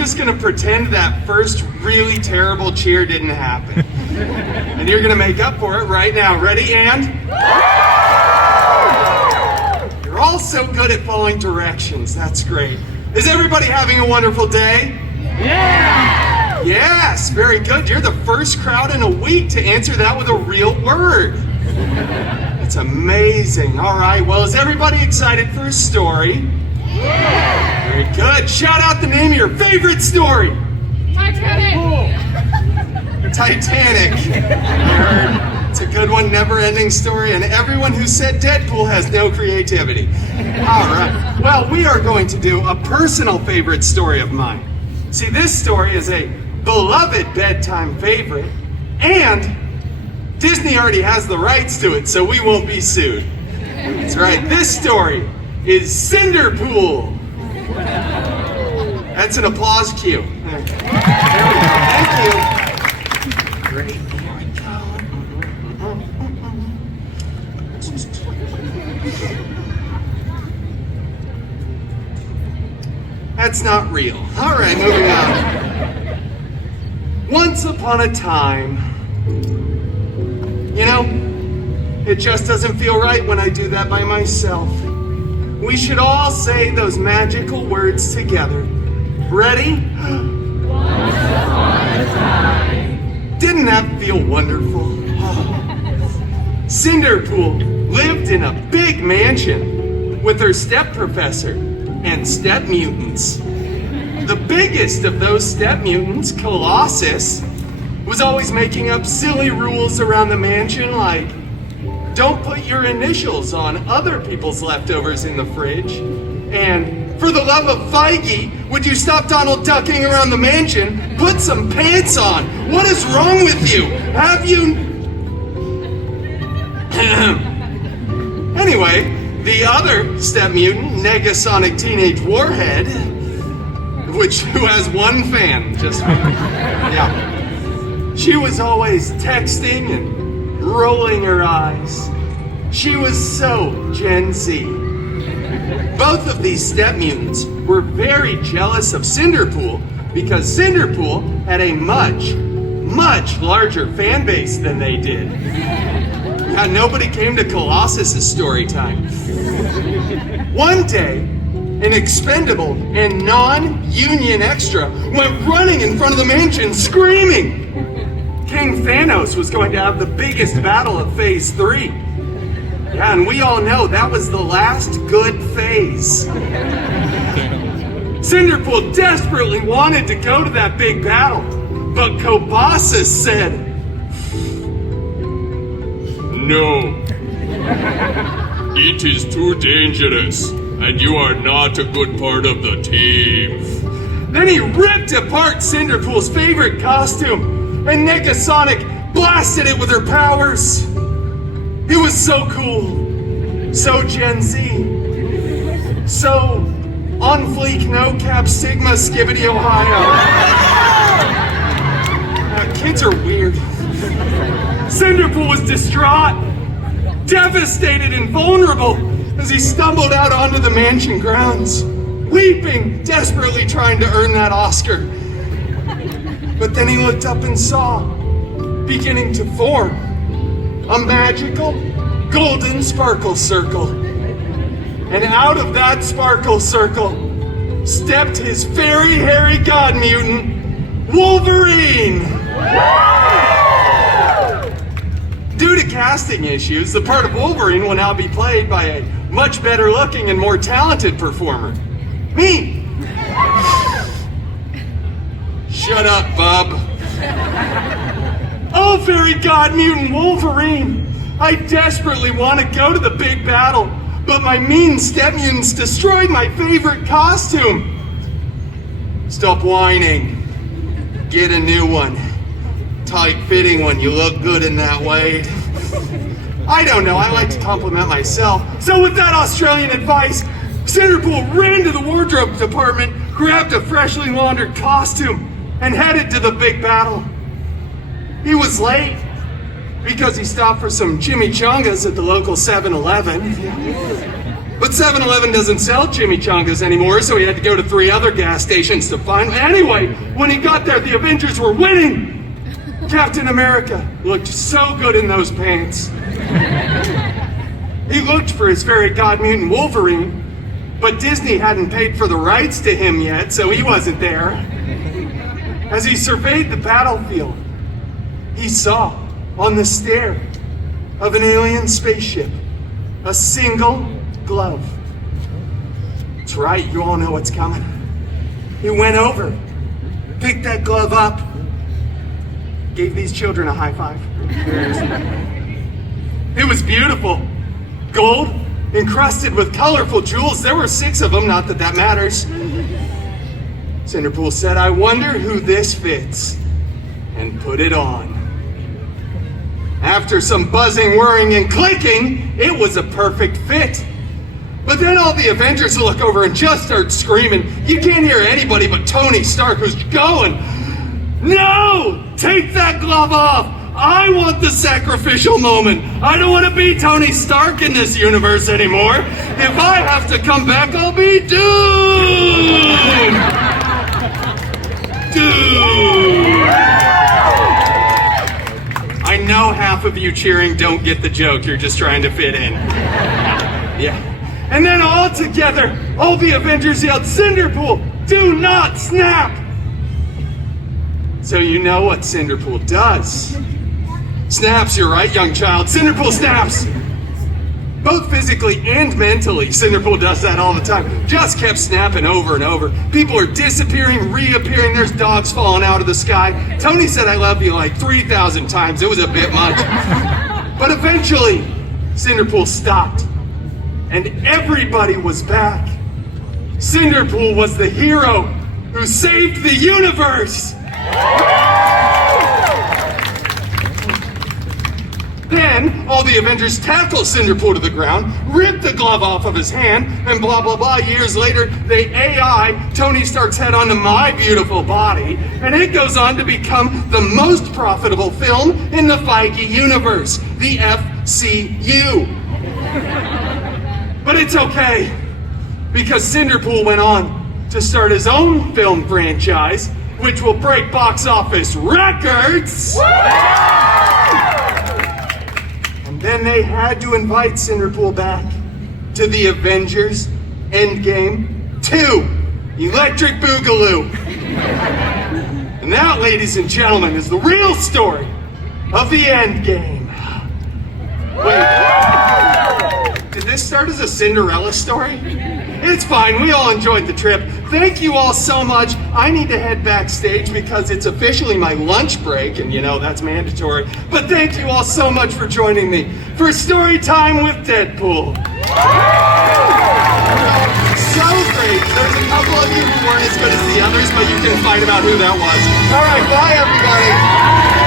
just gonna pretend that first really terrible cheer didn't happen. And you're gonna make up for it right now. Ready, and? You're all so good at following directions. That's great. Is everybody having a wonderful day? Yeah! Yes, very good. You're the first crowd in a week to answer that with a real word. That's amazing. All right, well, is everybody excited for a story? Yeah! Very good. Shout out the name of your favorite story. Titanic! Titanic. It's a good one, never-ending story, and everyone who said Deadpool has no creativity. All right. Well, we are going to do a personal favorite story of mine. See, this story is a beloved bedtime favorite, and Disney already has the rights to it, so we won't be sued. That's right. This story is CinderPOOL. That's an applause cue. There we go. Thank you. Great. Here we go. That's not real. All right, moving on. Once upon a time, you know, it just doesn't feel right when I do that by myself. We should all say those magical words together. Ready? Once upon a time. Didn't that feel wonderful? CinderPOOL lived in a big mansion with her step professor and step mutants. The biggest of those step mutants, Colossus, was always making up silly rules around the mansion like, don't put your initials on other people's leftovers in the fridge, and for the love of Feige, would you stop Donald ducking around the mansion? Put some pants on. What is wrong with you? Have you... Anyway, the other step mutant, Negasonic Teenage Warhead, who has one fan, just one. Yeah. She was always texting and rolling her eyes. She was so Gen Z. Both of these step mutants were very jealous of CinderPOOL because CinderPOOL had a much, much larger fan base than they did. Yeah, nobody came to Colossus's story time. One day, an expendable and non-union extra went running in front of the mansion screaming. King Thanos was going to have the biggest battle of Phase 3. Yeah, and we all know that was the last good phase. CinderPOOL desperately wanted to go to that big battle, but Colossus said, no. It is too dangerous, and you are not a good part of the team. Then he ripped apart CinderPOOL's favorite costume, and Negasonic blasted it with her powers. It was so cool, so Gen Z, so on fleek, no cap, Sigma, Skibbity, Ohio. Kids are weird. CinderPOOL was distraught, devastated and vulnerable as he stumbled out onto the mansion grounds, weeping, desperately trying to earn that Oscar. But then he looked up and saw, beginning to form, a magical, golden sparkle circle. And out of that sparkle circle stepped his fairy hairy god mutant, Wolverine! Due to casting issues, the part of Wolverine will now be played by a much better looking and more talented performer. Me! Shut up, Bob. Oh, fairy god mutant Wolverine! I desperately want to go to the big battle, but my mean step mutants destroyed my favorite costume. Stop whining. Get a new one. Tight-fitting one, you look good in that way. I don't know, I like to compliment myself. So with that Australian advice, CinderPOOL ran to the wardrobe department, grabbed a freshly laundered costume, and headed to the big battle. He was late because he stopped for some chimichangas at the local 7-Eleven. But 7-Eleven doesn't sell chimichangas anymore, so he had to go to 3 other gas stations to find them. Anyway, when he got there, the Avengers were winning. Captain America looked so good in those pants. He looked for his fairy god mutant Wolverine, but Disney hadn't paid for the rights to him yet, so he wasn't there. As he surveyed the battlefield, he saw on the stair of an alien spaceship a single glove. That's right, you all know what's coming. He went over, picked that glove up, gave these children a high five. It was beautiful. Gold, encrusted with colorful jewels. There were 6 of them, not that that matters. CinderPOOL said, I wonder who this fits, and put it on. After some buzzing, whirring, and clicking, it was a perfect fit. But then all the Avengers look over and just start screaming. You can't hear anybody but Tony Stark, who's going, no! Take that glove off! I want the sacrificial moment. I don't want to be Tony Stark in this universe anymore. If I have to come back, I'll be doomed! Doomed! I know half of you cheering don't get the joke. You're just trying to fit in. Yeah. And then all together, all the Avengers yelled, CinderPOOL, do not snap! So you know what CinderPOOL does. Snaps, you're right, young child. CinderPOOL snaps. Both physically and mentally, CinderPOOL does that all the time. Just kept snapping over and over. People are disappearing, reappearing. There's dogs falling out of the sky. Tony said I love you like 3,000 times. It was a bit much. But eventually, CinderPOOL stopped. And everybody was back. CinderPOOL was the hero who saved the universe. Then, all the Avengers tackle CinderPOOL to the ground, rip the glove off of his hand, and blah, blah, blah. Years later, they AI Tony Stark's head onto my beautiful body, and it goes on to become the most profitable film in the Feige universe, the FCU. But it's okay, because CinderPOOL went on to start his own film franchise, which will break box office records. And then they had to invite CinderPOOL back to the Avengers Endgame 2, Electric Boogaloo. And that, ladies and gentlemen, is the real story of the Endgame. Wait, did this start as a Cinderella story? It's fine, we all enjoyed the trip. Thank you all so much. I need to head backstage because it's officially my lunch break, and you know, that's mandatory. But thank you all so much for joining me for Story Time with Deadpool. So great. There's a couple of you who weren't as good as the others, but you can fight about who that was. All right, bye everybody.